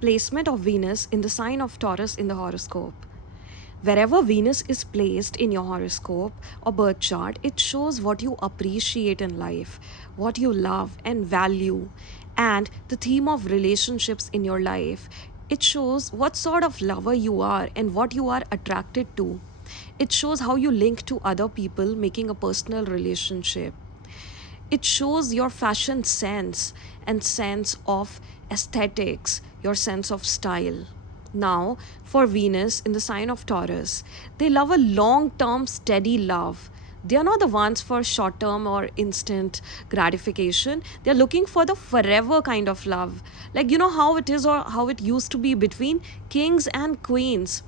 placement of Venus in the sign of Taurus in the horoscope. Wherever Venus is placed in your horoscope or birth chart, it shows what you appreciate in life, what you love and value, and the theme of relationships in your life. It shows what sort of lover you are and what you are attracted to. It shows how you link to other people, making a personal relationship. It shows your fashion sense and sense of aesthetics, your sense of style. Now, for Venus in the sign of Taurus, they love a long term, steady love. They are not the ones for short term or instant gratification. They are looking for the forever kind of love. Like, you know how it is or how it used to be between kings and queens.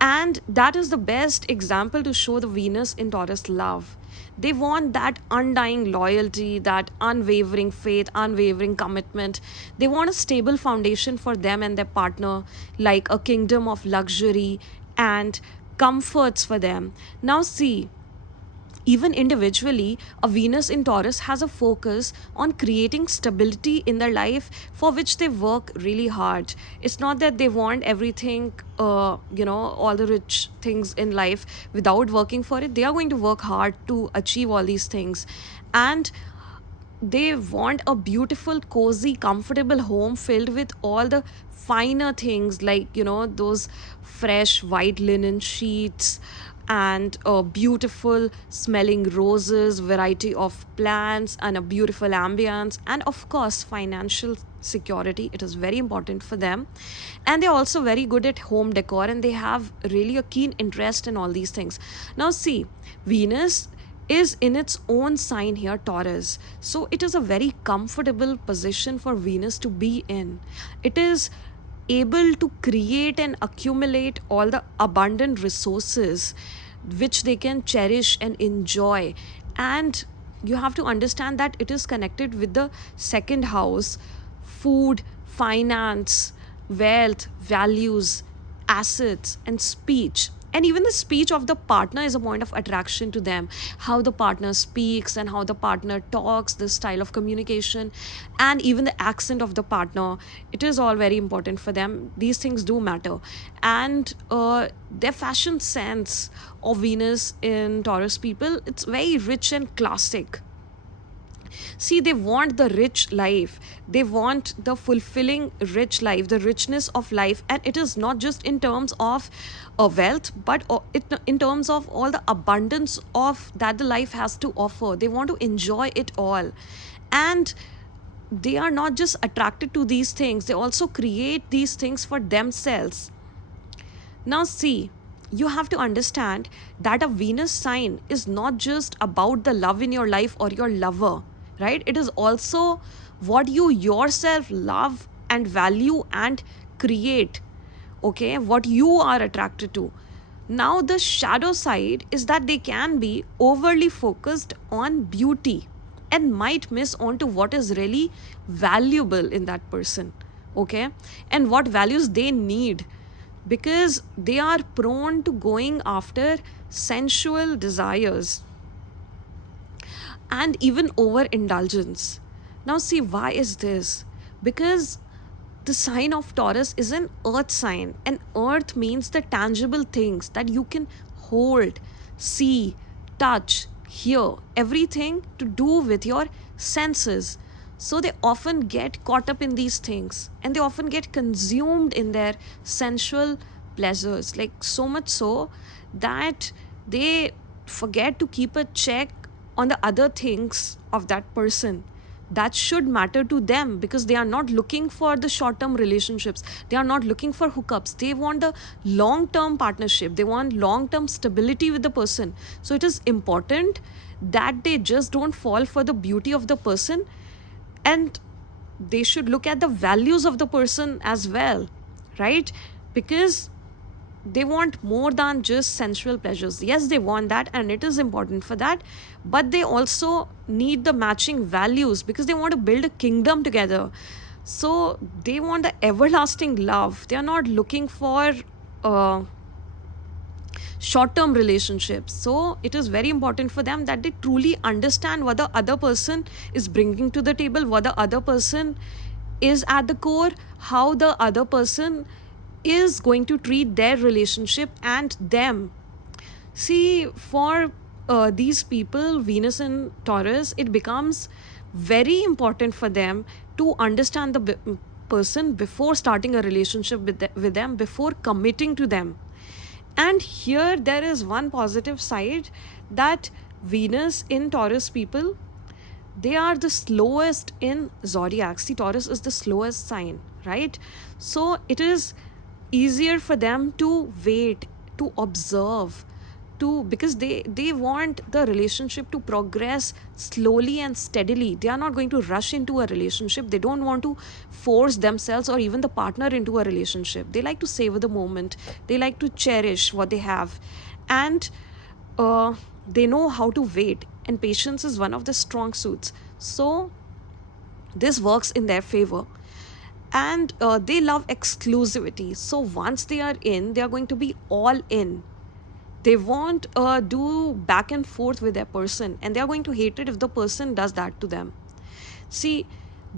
And that is the best example to show the Venus in Taurus love. They want that undying loyalty, that unwavering faith, unwavering commitment. They want a stable foundation for them and their partner, like a kingdom of luxury and comforts for them. Now, see, even individually, a Venus in Taurus has a focus on creating stability in their life for which they work really hard. It's not that they want everything, all the rich things in life without working for it. They are going to work hard to achieve all these things. And they want a beautiful, cozy, comfortable home filled with all the finer things like, those fresh white linen sheets and beautiful smelling roses, variety of plants, and a beautiful ambience, and of course, financial security. It is very important for them. And they're also very good at home decor and they have really a keen interest in all these things. Now, see, Venus is in its own sign here, Taurus. So it is a very comfortable position for Venus to be in. It is able to create and accumulate all the abundant resources which they can cherish and enjoy. And you have to understand that it is connected with the second house, food, finance, wealth, values, assets, and speech. And even the speech of the partner is a point of attraction to them. How the partner speaks and how the partner talks, the style of communication, and even the accent of the partner. It is all very important for them. These things do matter. And their fashion sense of Venus in Taurus people, it's very rich and classic. See, they want the rich life. They want the fulfilling rich life, the richness of life. And it is not just in terms of wealth, but in terms of all the abundance of that the life has to offer. They want to enjoy it all. And they are not just attracted to these things, they also create these things for themselves. Now, see, you have to understand that a Venus sign is not just about the love in your life or your lover, right? It is also what you yourself love and value and create, okay? What you are attracted to. Now, the shadow side is that they can be overly focused on beauty and might miss on to what is really valuable in that person, okay? And what values they need, because they are prone to going after sensual desires and even overindulgence. Now, see, why is this? Because the sign of Taurus is an earth sign, and earth means the tangible things that you can hold, see, touch, hear, everything to do with your senses. So they often get caught up in these things and they often get consumed in their sensual pleasures, like so much so that they forget to keep a check on the other things of that person that should matter to them, because they are not looking for the short term relationships, they are not looking for hookups, they want the long term partnership, they want long term stability with the person. So it is important that they just don't fall for the beauty of the person, and they should look at the values of the person as well, right? Because they want more than just sensual pleasures. Yes, they want that and it is important for that, but they also need the matching values because they want to build a kingdom together. So they want the everlasting love. They are not looking for short-term relationships. So it is very important for them that they truly understand what the other person is bringing to the table, what the other person is at the core how the other person is going to treat their relationship and them. See, for these people, Venus and Taurus, it becomes very important for them to understand the person before starting a relationship with them, before committing to them. And here there is one positive side, that Venus in Taurus people, they are the slowest in zodiac. See, Taurus is the slowest sign, right? So it is easier for them to wait, to observe, to, because they want the relationship to progress slowly and steadily. They are not going to rush into a relationship. They don't want to force themselves or even the partner into a relationship. They like to savor the moment. They like to cherish what they have. And they know how to wait, and patience is one of the strong suits. So this works in their favor. And they love exclusivity. So once they are in, they are going to be all in. They won't do back and forth with their person, and they are going to hate it if the person does that to them. See,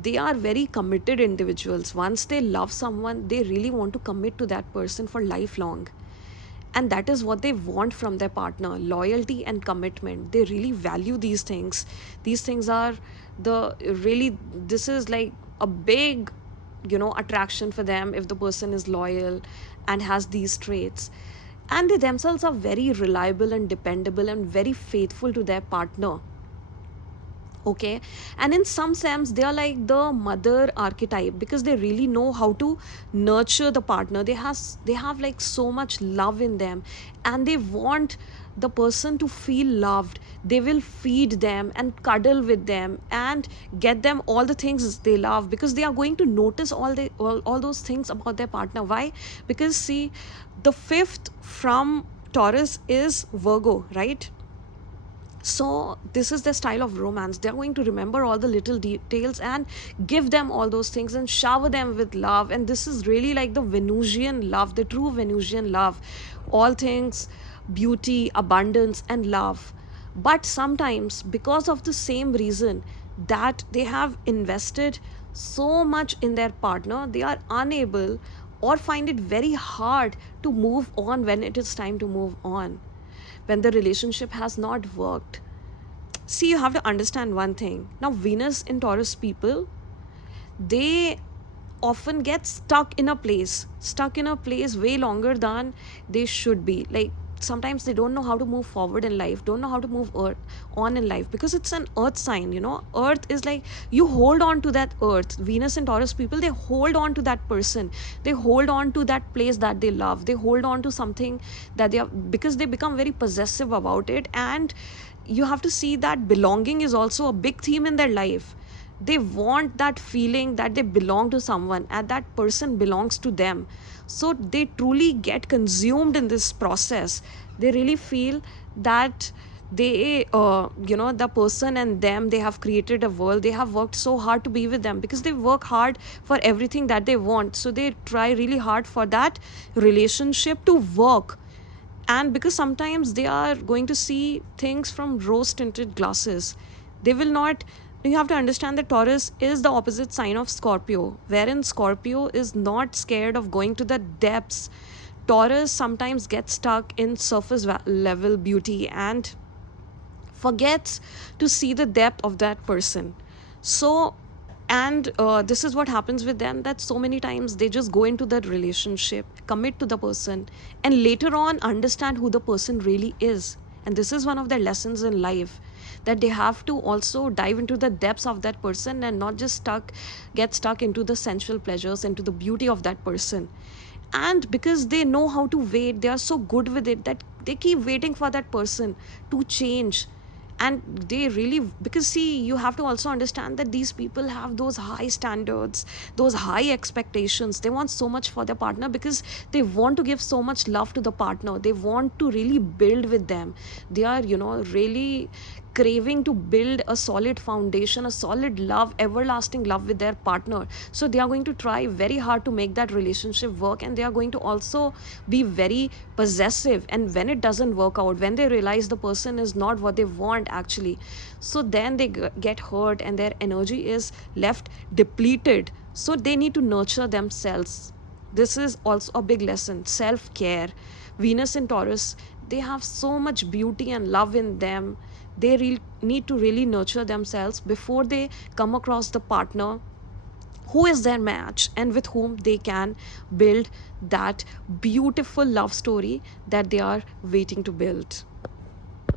they are very committed individuals. Once they love someone, they really want to commit to that person for lifelong. And that is what they want from their partner, loyalty and commitment. They really value these things. These things are the really, this is like a big, attraction for them if the person is loyal and has these traits. And they themselves are very reliable and dependable and very faithful to their partner. Okay, and in some sense they are like the mother archetype, because they really know how to nurture the partner. They have like so much love in them, and they want the person to feel loved. They will feed them and cuddle with them and get them all the things they love, because they are going to notice all those things about their partner. Why? Because see, the fifth from Taurus is Virgo, right? So this is the style of romance. They're going to remember all the little details and give them all those things and shower them with love. And this is really like the Venusian love, the true Venusian love. All things, beauty, abundance, and love. But sometimes, because of the same reason that they have invested so much in their partner, they are unable or find it very hard to move on when it is time to move on, when the relationship has not worked. See, you have to understand one thing. Now, Venus in Taurus people, they often get stuck in a place way longer than they should be. Like, sometimes they don't know how to move forward in life, don't know how to move on in life, because it's an earth sign. Earth is like, you hold on to that earth. Venus and Taurus people, they hold on to that person, they hold on to that place that they love, they hold on to something that they are, because they become very possessive about it. And you have to see that belonging is also a big theme in their life. They want that feeling that they belong to someone and that person belongs to them. So they truly get consumed in this process. They really feel that they the person and them, they have created a world. They have worked so hard to be with them, because they work hard for everything that they want. So they try really hard for that relationship to work. And because sometimes they are going to see things from rose tinted glasses, they will not. You have to understand that Taurus is the opposite sign of Scorpio, wherein Scorpio is not scared of going to the depths. Taurus sometimes gets stuck in surface level beauty and forgets to see the depth of that person. So, and this is what happens with them, that so many times they just go into that relationship, commit to the person, and later on understand who the person really is. And this is one of their lessons in life, that they have to also dive into the depths of that person and not just get stuck into the sensual pleasures, into the beauty of that person. And because they know how to wait, they are so good with it that they keep waiting for that person to change. And they really, because see, you have to also understand that these people have those high standards, those high expectations. They want so much for their partner, because they want to give so much love to the partner. They want to really build with them. They are really craving to build a solid foundation, a solid love, everlasting love with their partner. So they are going to try very hard to make that relationship work, and they are going to also be very possessive. And when it doesn't work out, when they realize the person is not what they want actually, so then they get hurt and their energy is left depleted. So they need to nurture themselves. This is also a big lesson, self care. Venus in Taurus, they have so much beauty and love in them. They need to really nurture themselves before they come across the partner who is their match and with whom they can build that beautiful love story that they are waiting to build.